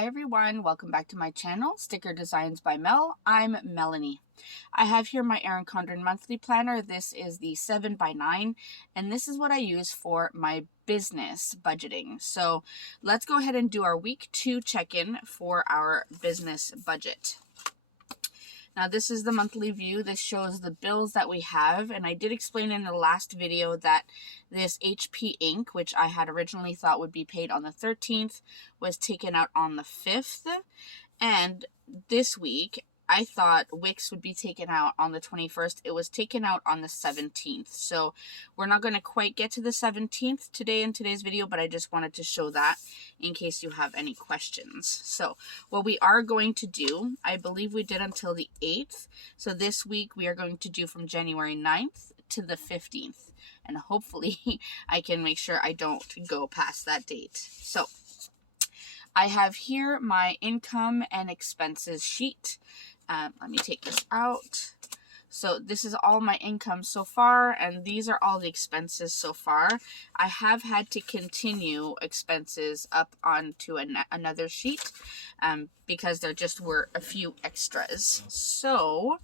Hi everyone, welcome back to my channel, Sticker Designs by Mel. I'm Melanie. I have here my Erin Condren monthly planner. This is the 7x9 and this is what I use for my business budgeting. So let's go ahead and do our week 2 check-in for our business budget. Now this is the monthly view. This shows the bills that we have, and I did explain in the last video that this HP ink, which I had originally thought would be paid on the 13th, was taken out on the 5th, and this week I thought Wix would be taken out on the 21st. It was taken out on the 17th. So we're not going to quite get to the 17th today in today's video, but I just wanted to show that in case you have any questions. So what we are going to do, I believe we did until the 8th. So this week we are going to do from January 9th to the 15th. And hopefully I can make sure I don't go past that date. So I have here my income and expenses sheet. Let me take this out. So this is all my income so far, and these are all the expenses so far. I have had to continue expenses up onto another sheet because there just were a few extras. So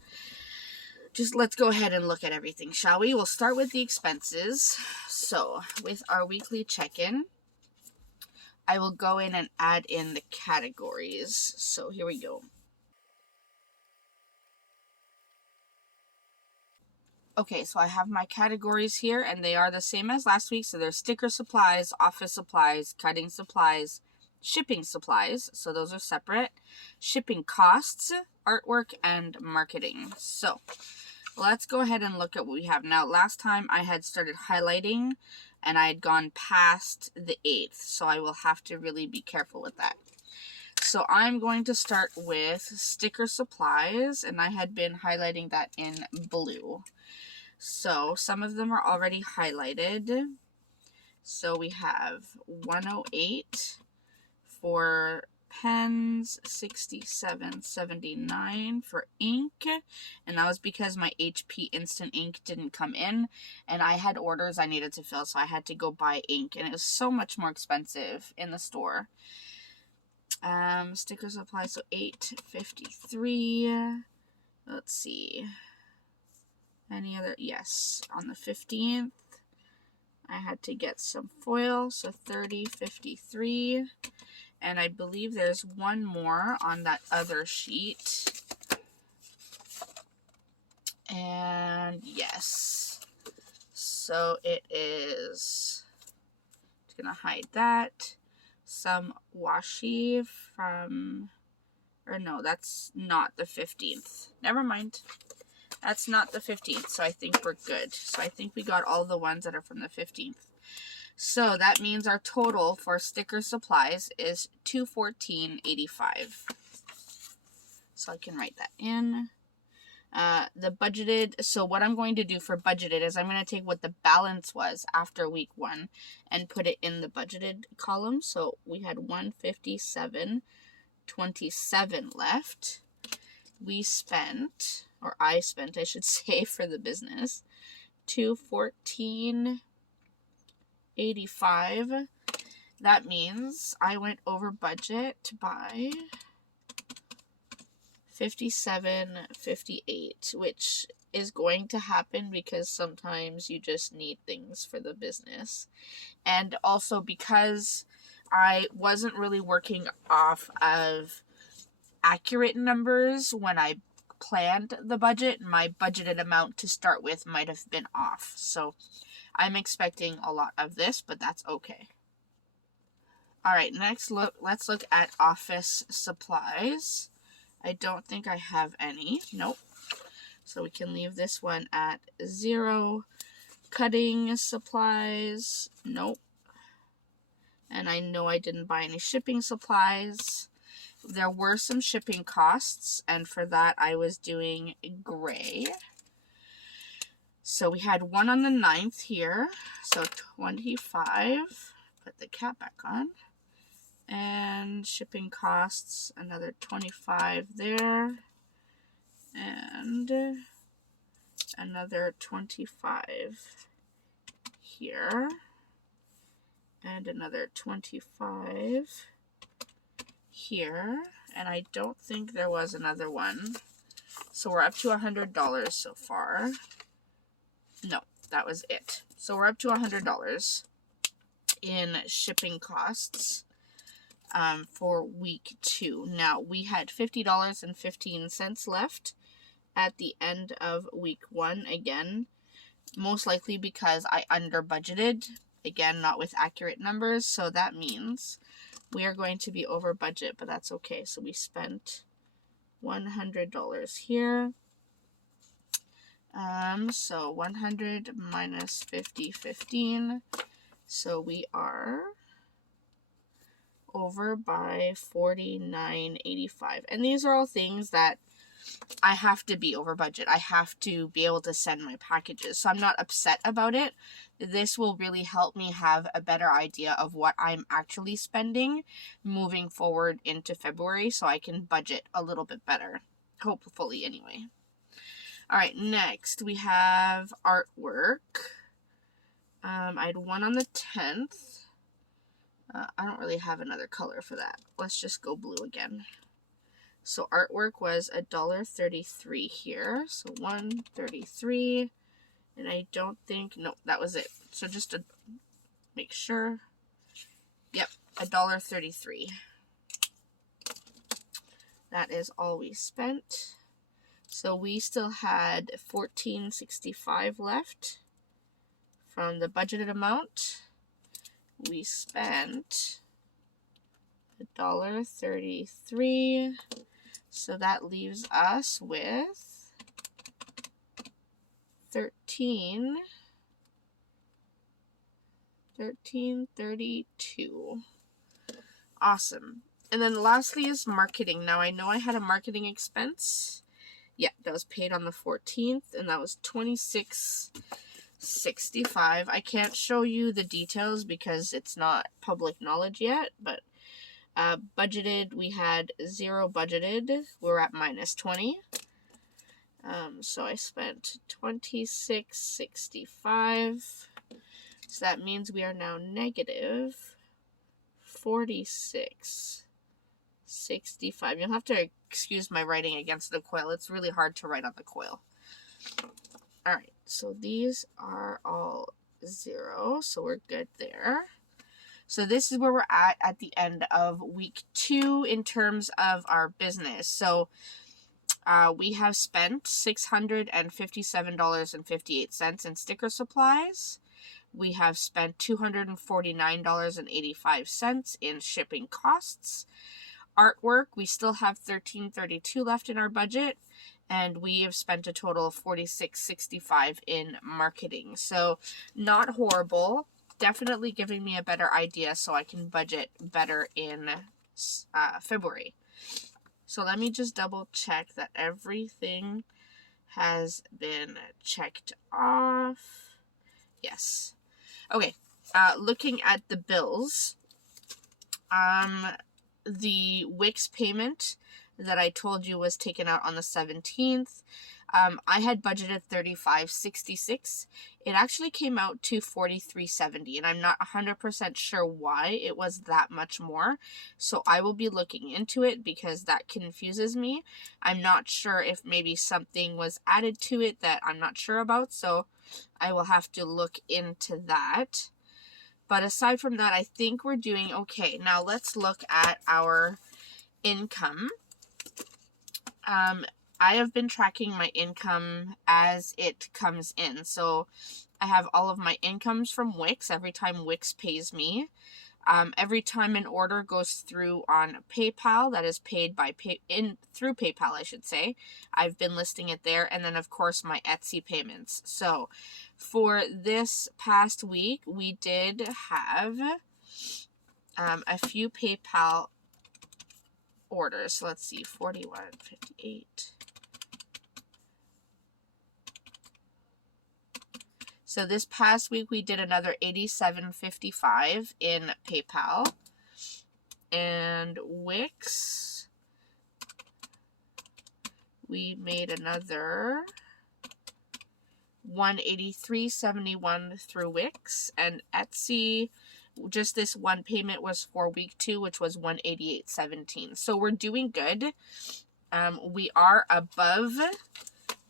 just let's go ahead and look at everything, shall we? We'll start with the expenses. So with our weekly check-in, I will go in and add in the categories. So here we go. Okay, so I have my categories here, and they are the same as last week. So there's sticker supplies, office supplies, cutting supplies, shipping supplies. So those are separate. Shipping costs, artwork, and marketing. So let's go ahead and look at what we have. Now, last time I had started highlighting, and I had gone past the 8th. So I will have to really be careful with that. So I'm going to start with sticker supplies, and I had been highlighting that in blue. So some of them are already highlighted. So we have 108 for pens, 67.79 for ink, and that was because my HP instant ink didn't come in, and I had orders I needed to fill, so I had to go buy ink, and it was so much more expensive in the store. Sticker supplies, so 8.53. Let's see. Any other? Yes, on the 15th, I had to get some foil, so 30.53. And I believe there's one more on that other sheet. And yes, so it is, just gonna hide that. Some washi from, or no, that's not the 15th. Never mind. That's not the 15th, so I think we're good. So I think we got all the ones that are from the 15th. So that means our total for sticker supplies is $214.85. So I can write that in. The budgeted, so what I'm going to do for budgeted is I'm going to take what the balance was after week 1 and put it in the budgeted column. So we had $157.27 left. We spent, or I spent, I should say, for the business, $214.85. That means I went over budget by $57.58, which is going to happen because sometimes you just need things for the business. And also because I wasn't really working off of accurate numbers when I planned the budget, my budgeted amount to start with might have been off. So I'm expecting a lot of this, but that's okay. All right, next let's look at office supplies. I don't think I have any. Nope. So we can leave this one at 0. Cutting supplies. Nope. And I know I didn't buy any shipping supplies. There were some shipping costs, and for that I was doing gray. So we had one on the 9th here, so 25. Put the cap back on. And shipping costs, another 25 there. And another 25 here. And another 25 here, and I don't think there was another one. So we're up to $100 so far. No, that was it. So we're up to $100 in shipping costs for week 2. Now, we had $50.15 left at the end of week 1 again, most likely because I under budgeted, again, not with accurate numbers, so that means we are going to be over budget, but that's okay. So we spent $100 here. So 100 minus 50, 15. So we are over by $49.85. And these are all things that I have to be over budget. I have to be able to send my packages. So I'm not upset about it. This will really help me have a better idea of what I'm actually spending moving forward into February, so I can budget a little bit better. Hopefully, anyway. All right, next we have artwork. I had one on the 10th. I don't really have another color for that. Let's just go blue again. So artwork was $1.33 here. So $1.33. And I don't think, no, that was it. So just to make sure. Yep, $1.33. That is all we spent. So we still had $14.65 left from the budgeted amount. We spent $1.33. So that leaves us with $13.32. Awesome. And then lastly is marketing. Now I know I had a marketing expense. Yeah, that was paid on the 14th, and that was $26.65. I can't show you the details because it's not public knowledge yet, but budgeted, we had 0 budgeted. We're at minus 20. So I spent $26.65. So that means we are now negative $46.65. You'll have to excuse my writing against the coil. It's really hard to write on the coil. Alright, so these are all 0, so we're good there. So this is where we're at the end of week 2 in terms of our business. So we have spent $657.58 in sticker supplies. We have spent $249.85 in shipping costs. Artwork, we still have $13.32 left in our budget, and we have spent a total of $46.65 in marketing. So not horrible. Definitely giving me a better idea so I can budget better in February. So let me just double check that everything has been checked off. Yes. Okay. Looking at the bills, the Wix payment that I told you was taken out on the 17th. I had budgeted $35.66. It actually came out to $43.70, and I'm not 100% sure why it was that much more. So I will be looking into it because that confuses me. I'm not sure if maybe something was added to it that I'm not sure about, so I will have to look into that. But aside from that, I think we're doing okay. Now let's look at our income. I have been tracking my income as it comes in. So I have all of my incomes from Wix every time Wix pays me. Every time an order goes through on PayPal, that is paid by through PayPal, I should say. I've been listing it there, and then of course my Etsy payments. So for this past week, we did have a few PayPal orders. So let's see, 41.58. So this past week, we did another $87.55 in PayPal. And Wix, we made another $183.71 through Wix. And Etsy, just this one payment was for week 2, which was $188.17. So we're doing good. We are above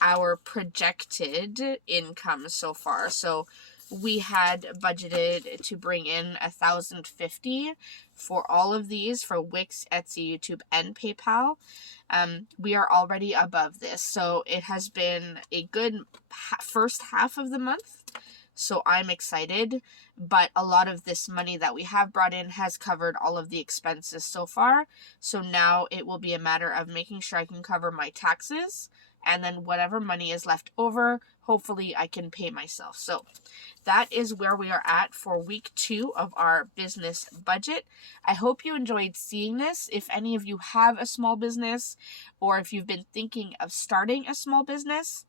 our projected income so far. So we had budgeted to bring in $1,050 for all of these, for Wix, Etsy, YouTube, and PayPal. We are already above this, so it has been a good first half of the month. So I'm excited, but a lot of this money that we have brought in has covered all of the expenses so far. So now it will be a matter of making sure I can cover my taxes, and then whatever money is left over, hopefully I can pay myself. So that is where we are at for week 2 of our business budget. I hope you enjoyed seeing this. If any of you have a small business, or if you've been thinking of starting a small business,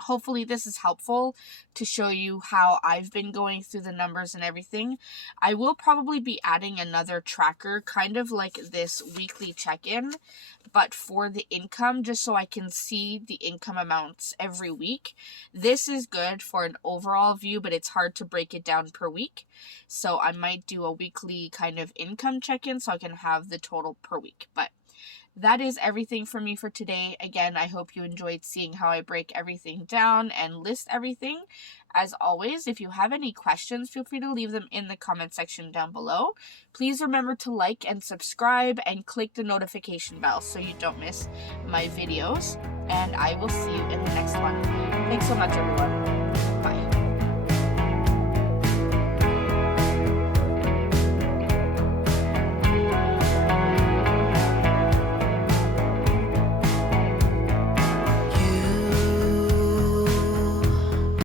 hopefully this is helpful to show you how I've been going through the numbers and everything. I will probably be adding another tracker, kind of like this weekly check-in, but for the income, just so I can see the income amounts every week. This is good for an overall view, but it's hard to break it down per week. So I might do a weekly kind of income check-in so I can have the total per week. But that is everything for me for today. Again, I hope you enjoyed seeing how I break everything down and list everything. As always, if you have any questions, feel free to leave them in the comment section down below. Please remember to like and subscribe and click the notification bell so you don't miss my videos. And I will see you in the next one. Thanks so much, everyone.